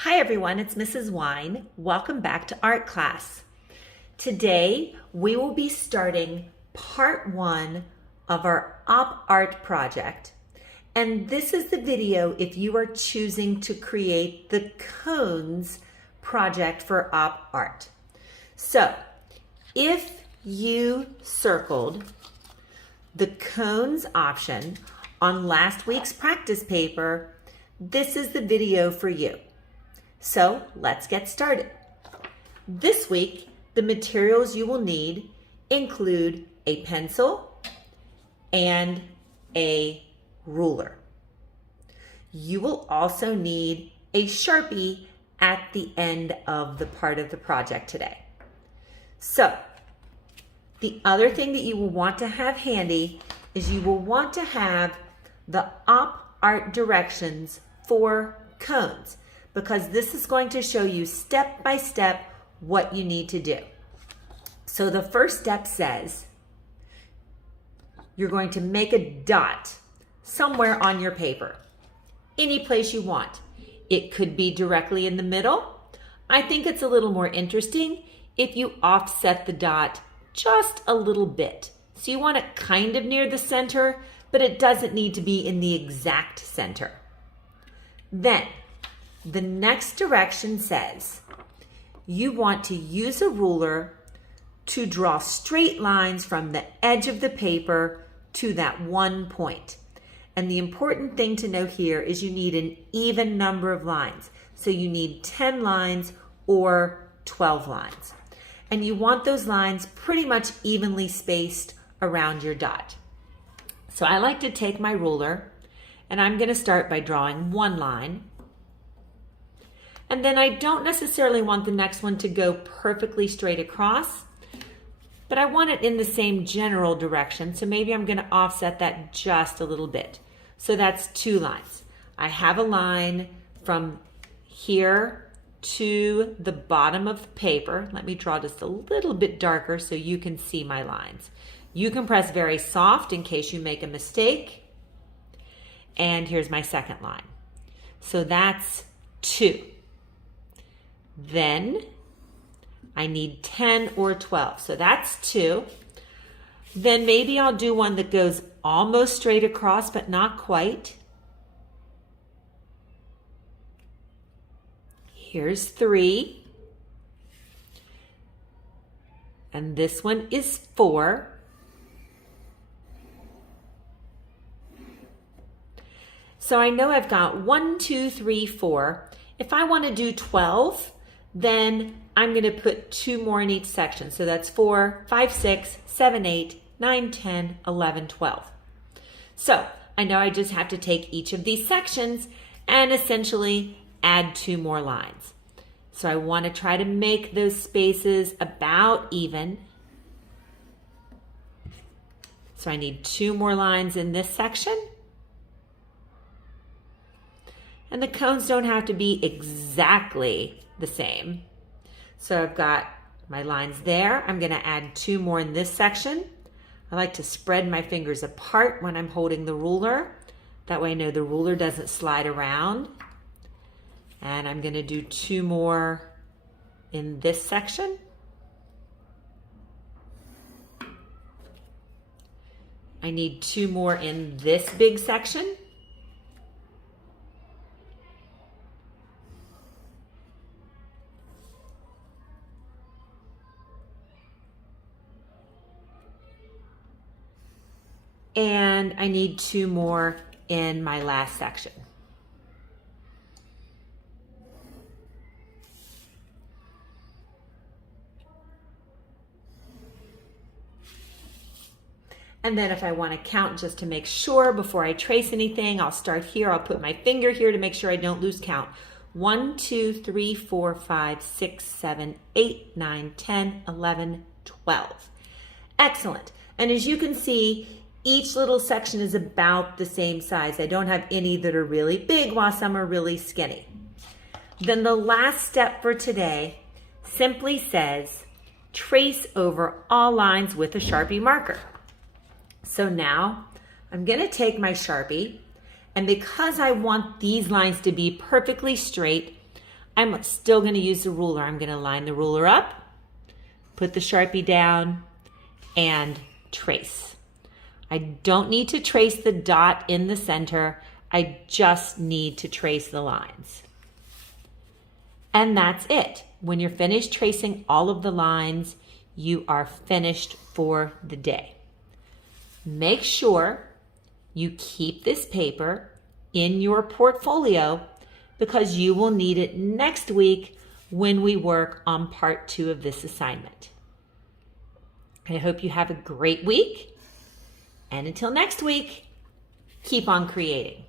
Hi everyone, it's Mrs. Wine. Welcome back to art class. Today we will be starting part 1 of our Op Art project. And this is the video if you are choosing to create the cones project for Op Art. So if you circled the cones option on last week's practice paper, this is the video for you. So let's get started. This week, the materials you will need include a pencil and a ruler. You will also need a Sharpie at the end of the part of the project today. So the other thing that you will want to have handy is you will want to have the Op Art directions for cones, because this is going to show you step by step what you need to do. So the first step says you're going to make a dot somewhere on your paper, any place you want. It could be directly in the middle. I think it's a little more interesting if you offset the dot just a little bit. So you want it kind of near the center, but it doesn't need to be in the exact center. Then the next direction says you want to use a ruler to draw straight lines from the edge of the paper to that one point. And the important thing to know here is you need an even number of lines. So you need 10 lines or 12 lines. And you want those lines pretty much evenly spaced around your dot. So I like to take my ruler and I'm going to start by drawing one line. And then I don't necessarily want the next one to go perfectly straight across, but I want it in the same general direction. So maybe I'm going to offset that just a little bit. So that's 2 lines. I have a line from here to the bottom of the paper. Let me draw just a little bit darker so you can see my lines. You can press very soft in case you make a mistake. And here's my second line. So that's 2. Then I need 10 or 12. So that's 2. Then maybe I'll do one that goes almost straight across, but not quite. Here's 3. And this one is 4. So I know I've got 1, 2, 3, 4. If I want to do 12, then I'm going to put 2 more in each section. So that's 4, 5, 6, 7, 8, 9, 10, 11, 12. So I know I just have to take each of these sections and essentially add 2 more lines. So I want to try to make those spaces about even. So I need 2 more lines in this section. And the cones don't have to be exactly the same. So I've got my lines there. I'm going to add 2 more in this section. I like to spread my fingers apart when I'm holding the ruler. That way I know the ruler doesn't slide around. And I'm going to do 2 more in this section. I need 2 more in this big section. And I need 2 more in my last section. And then if I want to count just to make sure before I trace anything, I'll start here. I'll put my finger here to make sure I don't lose count. 1, 2, 3, 4, 5, 6, 7, 8, 9, 10, 11, 12. Excellent. And as you can see, each little section is about the same size. I don't have any that are really big while some are really skinny. Then the last step for today simply says, trace over all lines with a Sharpie marker. So now I'm going to take my Sharpie, and because I want these lines to be perfectly straight, I'm still going to use the ruler. I'm going to line the ruler up, put the Sharpie down, and trace. I don't need to trace the dot in the center. I just need to trace the lines. And that's it. When you're finished tracing all of the lines, you are finished for the day. Make sure you keep this paper in your portfolio because you will need it next week when we work on part 2 of this assignment. I hope you have a great week. And until next week, keep on creating.